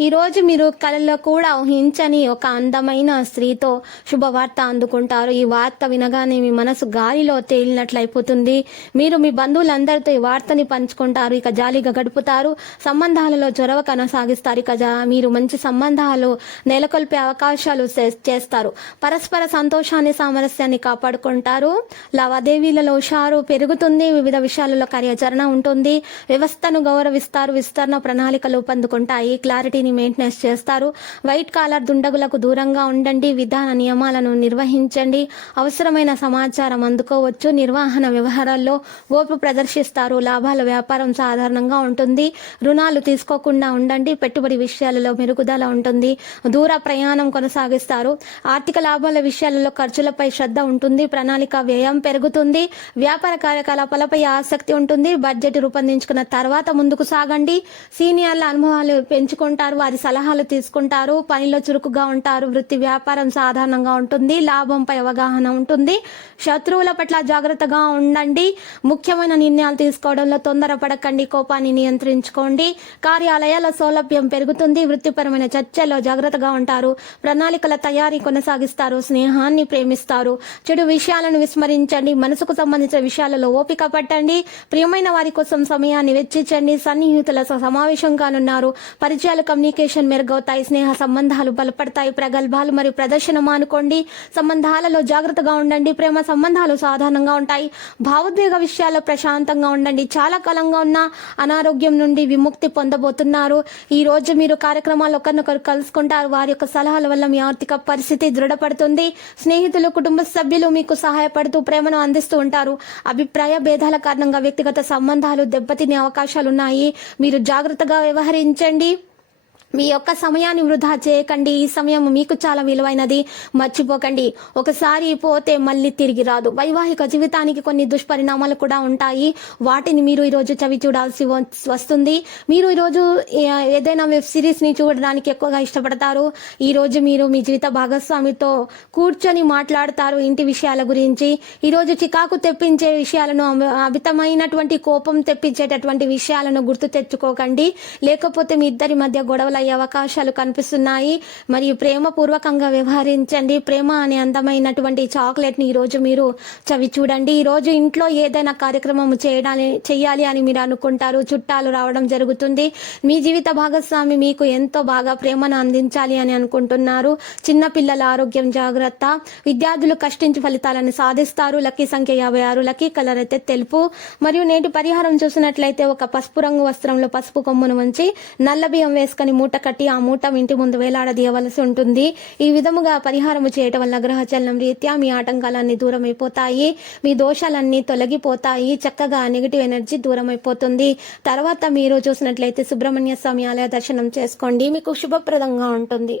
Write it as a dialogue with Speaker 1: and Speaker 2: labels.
Speaker 1: ఈరోజు మీరు కళల్లో కూడా ఊహించని ఒక అందమైన స్త్రీతో శుభవార్త అందుకుంటారు. ఈ వార్త వినగానే మీ మనసు గాలిలో తేలినట్లయిపోతుంది మీరు మీ బంధువులందరితో ఈ వార్తని పంచుకుంటారు ఇక జాలీగా గడుపుతారు సంబంధాలలో చొరవ కొనసాగిస్తారు ఇక మీరు మంచి సంబంధాలు నెలకొల్పే అవకాశాలు చే- చేస్తారు. పరస్పర సంతోషాన్ని సామరస్యాన్ని కాపాడుకుంటారు. లావాదేవీలలో హుషారు పెరుగుతుంది వివిధ విషయాలలో కార్యాచరణ ఉంటుంది. వ్యవస్థను గౌరవిస్తారు విస్తరణ ప్రణాళికలు పొందుకుంటాయి. క్లారిటీని మెయింటెనెన్స్ చేస్తారు. వైట్ కాలర్ దుండగులకు దూరంగా ఉండండి. విధాన నియమాలను నిర్వహించండి. అవసరమైన సమాచారం అందుకోవచ్చు. నిర్వహణ వ్యవహారాల్లో ఓపు ప్రదర్శిస్తారు. లాభాల వ్యాపారం సాధారణంగా ఉంటుంది. రుణాలు తీసుకోకుండా ఉండండి. పెట్టుబడి విషయాలలో మెరుగుదల ఉంటుంది. దూర ప్రయాణం కొనసాగిస్తారు. ఆర్థిక లాభాల విషయాలలో ఖర్చులపై శ్రద్ధ ఉంటుంది. ప్రణాళిక వ్యయం పెరుగుతుంది. వ్యాపార కార్యకలాపాలపై ఆసక్తి ఉంటుంది. బడ్జెట్ రూపొందించుకున్న తర్వాత ముందుకు సాగండి. సీనియర్ల అనుభవాలు పెంచుకుంటారు. వారి సలహాలు తీసుకుంటారు పనిలో చురుకుగా ఉంటారు వృత్తి వ్యాపారం సాధారణంగా ఉంటుంది లాభంపై అవగాహన ఉంటుంది. శత్రువుల పట్ల జాగ్రత్తగా ఉండండి. ముఖ్యమైన నిర్ణయాలు తీసుకోవడంలో తొందరపడకండి కోపాన్ని నియంత్రించుకోండి. కార్యాలయాల సౌలభ్యం పెరుగుతుంది వృత్తిపరమైన చర్చల్లో జాగ్రత్తగా ఉంటారు. ప్రణాళికల తయారీ కొనసాగిస్తారు స్నేహాన్ని ప్రేమిస్తారు. చెడు విషయాలను విస్మరించండి మనసుకు సంబంధించిన విషయాలలో ఓపిక పట్టండి. ప్రియమైన వారి కోసం సమయాన్ని వెచ్చించండి సన్నిహితుల సమావేశం కానున్నారు. పరిచయాలు కమ్యూనికేషన్ మెరుగవుతాయి స్నేహ సంబంధాలు బలపడతాయి ప్రగల్భాలు మరియు ప్రదర్శన మానుకోండి. సంబంధాలలో జాగ్రత్తగా ఉండండి ప్రేమ సంబంధాలు సాధారణంగా ఉంటాయి. భావోద్వేగ విషయాల్లో ప్రశాంతంగా ఉండండి. చాలా కాలంగా ఉన్న అనారోగ్యం నుండి విముక్తి పొందబోతున్నారు. ఈ రోజు మీరు కార్యక్రమాలు ఒకరినొకరు కలుసుకుంటారు. వారి యొక్క సలహాల వల్ల మీ ఆర్థిక పరిస్థితి దృఢపడుతుంది. స్నేహితులు కుటుంబ సభ్యులు మీకు సహాయపడుతూ ప్రేమను అందిస్తూ ఉంటారు. అభిప్రాయ భేదాల కారణంగా వ్యక్తిగత సంబంధాలు దెబ్బతినే అవకాశాలున్నాయి. మీరు జాగ్రత్తగా వ్యవహరించండి. మీ యొక్క సమయాన్ని వృధా చేయకండి. ఈ సమయం మీకు చాలా విలువైనది. మర్చిపోకండి. ఒకసారి పోతే మళ్ళీ తిరిగి రాదు. వైవాహిక జీవితానికి కొన్ని దుష్పరిణామాలు కూడా ఉంటాయి. వాటిని మీరు ఈరోజు చవి చూడాల్సి వస్తుంది. మీరు ఈరోజు ఏదైనా వెబ్ సిరీస్ని చూడడానికి ఎక్కువగా ఇష్టపడతారు. ఈ రోజు మీరు మీ జీవిత భాగస్వామితో కూర్చొని మాట్లాడతారు ఇంటి విషయాల గురించి. ఈ రోజు చికాకు తెప్పించే విషయాలను అమితమైనటువంటి కోపం తెప్పించేటటువంటి విషయాలను గుర్తు తెచ్చుకోకండి. లేకపోతే మీ ఇద్దరి మధ్య గొడవలు అయ్యే అవకాశాలు కనిపిస్తున్నాయి. మరియు ప్రేమపూర్వకంగా వ్యవహరించండి. ప్రేమ అనే అందమైనటువంటి చాక్లెట్ని ఈ రోజు మీరు చవి చూడండి. ఈ రోజు ఇంట్లో ఏదైనా కార్యక్రమం చేయడాలి చేయాలి అని మీరు అనుకుంటారు. చుట్టాలు రావడం జరుగుతుంది. మీ జీవిత భాగస్వామి మీకు ఎంతో బాగా ప్రేమను అందించాలి అని అనుకుంటున్నారు. చిన్న పిల్లల ఆరోగ్యం జాగ్రత్త. విద్యార్థులు కష్టించి ఫలితాలను సాధిస్తారు. లక్కీ సంఖ్య యాభై ఆరు లక్కీ కలర్ అయితే తెలుపు. మరియు నేటి పరిహారం చూసినట్లయితే ఒక పసుపు రంగు వస్త్రంలో పసుపు కొమ్మును ఉంచి నల్ల బియ్యం వేసుకొని మూట కట్టి ఆ మూట ఇంటి ముందు వేలాడదీయవలసి ఉంటుంది. ఈ విధముగా పరిహారము చేయటం వల్ల గ్రహచలనం రీత్యా మీ ఆటంకాలన్నీ దూరం అయిపోతాయి మీ దోషాలన్నీ తొలగిపోతాయి. చక్కగా నెగిటివ్ ఎనర్జీ దూరం అయిపోతుంది తర్వాత మీరు చూసినట్లయితే సుబ్రహ్మణ్య స్వామి ఆలయ దర్శనం చేసుకోండి. మీకు శుభప్రదంగా ఉంటుంది.